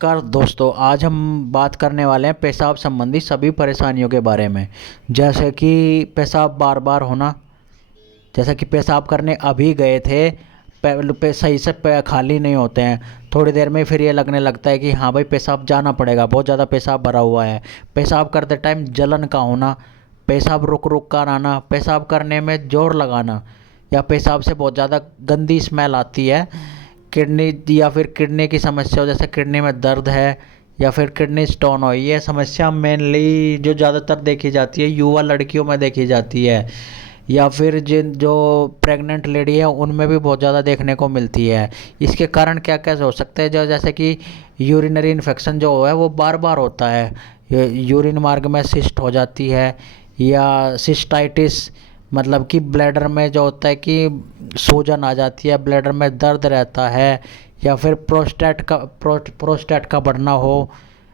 नमस्कार दोस्तों, आज हम बात करने वाले हैं पेशाब संबंधी सभी परेशानियों के बारे में। जैसे कि पेशाब बार बार होना, जैसे कि पेशाब करने अभी गए थे, सही से खाली नहीं होते हैं, थोड़ी देर में फिर ये लगने लगता है कि हाँ भाई पेशाब जाना पड़ेगा, बहुत ज़्यादा पेशाब भरा हुआ है। पेशाब करते टाइम जलन का होना, पेशाब रुक रुक कर आना, पेशाब करने में ज़ोर लगाना, या पेशाब से बहुत ज़्यादा गंदी स्मेल आती है। किडनी या फिर किडनी की समस्या हो, जैसे किडनी में दर्द है या फिर किडनी स्टोन हो, ये समस्या मेनली जो ज़्यादातर देखी जाती है युवा लड़कियों में देखी जाती है, या फिर जिन जो प्रेग्नेंट लेडी है उनमें भी बहुत ज़्यादा देखने को मिलती है। इसके कारण क्या क्या हो सकते हैं, जो जैसे कि यूरिनरी इन्फेक्शन जो है वो बार बार होता है, यूरिन मार्ग में सिस्ट हो जाती है, या सिस्टाइटिस मतलब कि ब्लैडर में जो होता है कि सूजन आ जाती है, ब्लैडर में दर्द रहता है, या फिर प्रोस्टेट का बढ़ना हो,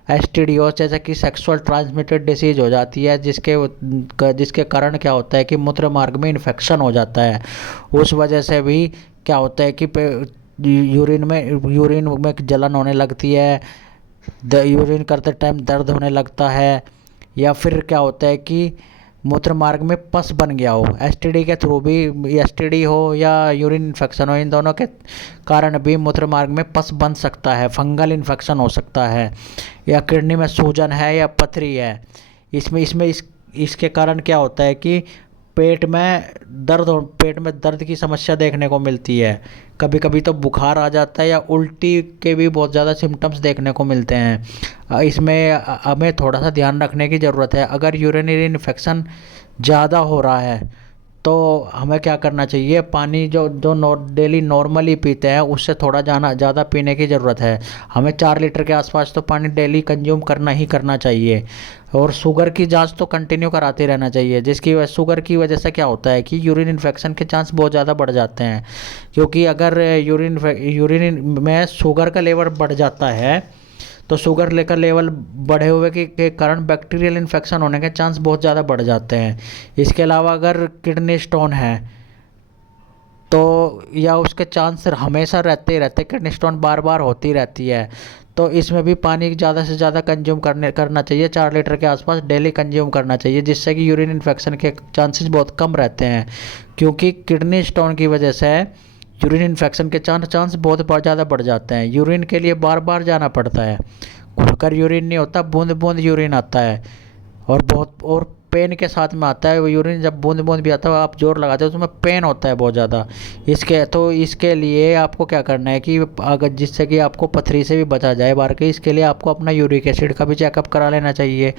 एसटीडी हो, जैसे कि सेक्सुअल ट्रांसमिटेड डिसीज हो जाती है, जिसके कारण क्या होता है कि मूत्र मार्ग में इन्फेक्शन हो जाता है। उस वजह से भी क्या होता है कि यूरिन में जलन होने लगती है, यूरिन करते टाइम दर्द होने लगता है, या फिर क्या होता है कि मूत्र मार्ग में पस बन गया हो। एसटीडी के थ्रू भी, एसटीडी हो या यूरिन इन्फेक्शन हो, इन दोनों के कारण भी मूत्र मार्ग में पस बन सकता है, फंगल इन्फेक्शन हो सकता है, या किडनी में सूजन है या पथरी है। इसके कारण क्या होता है कि पेट में दर्द की समस्या देखने को मिलती है। कभी कभी तो बुखार आ जाता है, या उल्टी के भी बहुत ज़्यादा सिम्टम्स देखने को मिलते हैं। इसमें हमें थोड़ा सा ध्यान रखने की ज़रूरत है। अगर यूरिनरी इन्फेक्शन ज़्यादा हो रहा है तो हमें क्या करना चाहिए, पानी जो डेली नॉर्मली पीते हैं उससे थोड़ा ज़्यादा पीने की ज़रूरत है। हमें 4 लीटर के आसपास तो पानी डेली कंज्यूम करना ही करना चाहिए। और शुगर की जांच तो कंटिन्यू कराते रहना चाहिए, शुगर की वजह से क्या होता है कि यूरिन इन्फेक्शन के चांस बहुत ज़्यादा बढ़ जाते हैं। क्योंकि अगर यूरिन में शुगर का लेवल बढ़ जाता है तो शुगर लेकर लेवल बढ़े हुए के कारण बैक्टीरियल इन्फेक्शन होने के चांस बहुत ज़्यादा बढ़ जाते हैं। इसके अलावा अगर किडनी स्टोन है तो, या उसके चांस हमेशा रहते ही रहते, किडनी स्टोन बार बार होती रहती है, तो इसमें भी पानी ज़्यादा से ज़्यादा कंज्यूम करना चाहिए। 4 लीटर के आसपास डेली कंज्यूम करना चाहिए, जिससे कि यूरिन इन्फेक्शन के चांसेस बहुत कम रहते हैं। क्योंकि किडनी स्टोन की वजह से यूरिन इन्फेक्शन के चांस बहुत ज़्यादा बढ़ जाते हैं। यूरिन के लिए बार बार जाना पड़ता है, खुलकर यूरिन नहीं होता, बूंद बूंद यूरिन आता है, और पेन के साथ में आता है। वो यूरिन जब बूंद बूंद भी आता है, आप जोर लगाते हो तो उसमें पेन होता है बहुत ज़्यादा। इसके लिए आपको क्या करना है कि अगर जिससे कि आपको पथरी से भी बचा जाए बार के, इसके लिए आपको अपना यूरिक एसिड का भी चेकअप करा लेना चाहिए।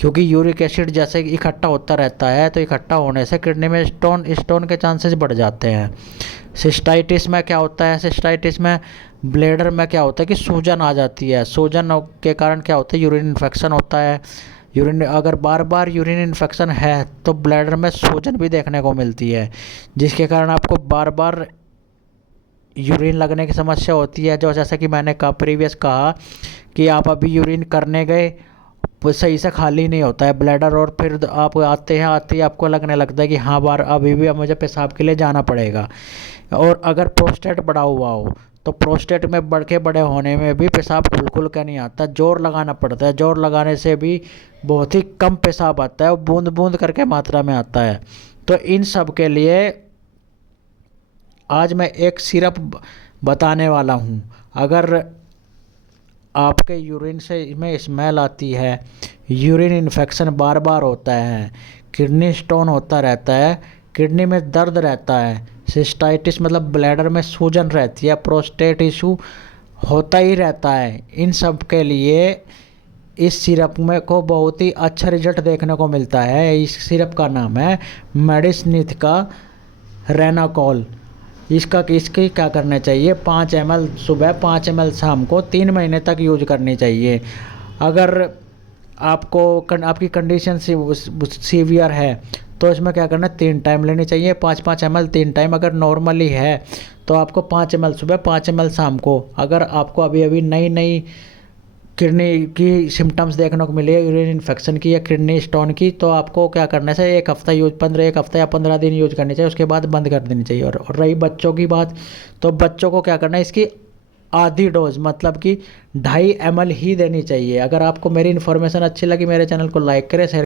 क्योंकि यूरिक एसिड जैसे इकट्ठा होता रहता है, तो इकट्ठा होने से किडनी में स्टोन के चांसेस बढ़ जाते हैं। सिस्टाइटिस में क्या होता है, सिस्टाइटिस में ब्लैडर में क्या होता है कि सूजन आ जाती है। सूजन के कारण क्या होता है, यूरिन इन्फेक्शन होता है। अगर बार बार यूरिन इन्फेक्शन है तो ब्लैडर में सूजन भी देखने को मिलती है, जिसके कारण आपको बार बार यूरिन लगने की समस्या होती है। जो जैसा कि मैंने प्रीवियस कहा कि आप अभी यूरिन करने गए, वो सही से खाली नहीं होता है ब्लैडर, और फिर आप आते ही आपको लगने लगता है कि हाँ बार अभी भी अब मुझे पेशाब के लिए जाना पड़ेगा। और अगर प्रोस्टेट बढ़ा हुआ हो तो प्रोस्टेट में बड़े होने में भी पेशाब खुल के नहीं आता, जोर लगाना पड़ता है। जोर लगाने से भी बहुत ही कम पेशाब आता है, और बूंद बूंद करके मात्रा में आता है। तो इन सब के लिए आज मैं एक सिरप बताने वाला हूँ। अगर आपके यूरिन से में स्मेल आती है, यूरिन इन्फेक्शन बार बार होता है, किडनी स्टोन होता रहता है, किडनी में दर्द रहता है, सिस्टाइटिस मतलब ब्लैडर में सूजन रहती है, प्रोस्टेट इशू होता ही रहता है, इन सब के लिए इस सिरप में को बहुत ही अच्छा रिजल्ट देखने को मिलता है। इस सिरप का नाम है मेडिसनिथ का रेनाकॉल। इसकी क्या करना चाहिए, 5 ml सुबह, 5 ml शाम को 3 महीने तक यूज करनी चाहिए। अगर आपकी कंडीशन सीवियर है तो इसमें क्या करना है, 3 टाइम लेनी चाहिए, 5-5 ml 3 टाइम। अगर नॉर्मली है तो आपको 5 ml सुबह, 5 ml शाम को। अगर आपको अभी नई किडनी की सिम्टम्स देखने को मिले, यूरिन इन्फेक्शन की या किडनी स्टोन की, तो आपको क्या करना है, एक हफ्ता या 15 दिन यूज करनी चाहिए, उसके बाद बंद कर देनी चाहिए। और रही बच्चों की बात, तो बच्चों को क्या करना है, इसकी आधी डोज मतलब कि 2.5 ml ही देनी चाहिए। अगर आपको मेरी इन्फॉर्मेशन अच्छी लगी मेरे चैनल को लाइक करें, शेयर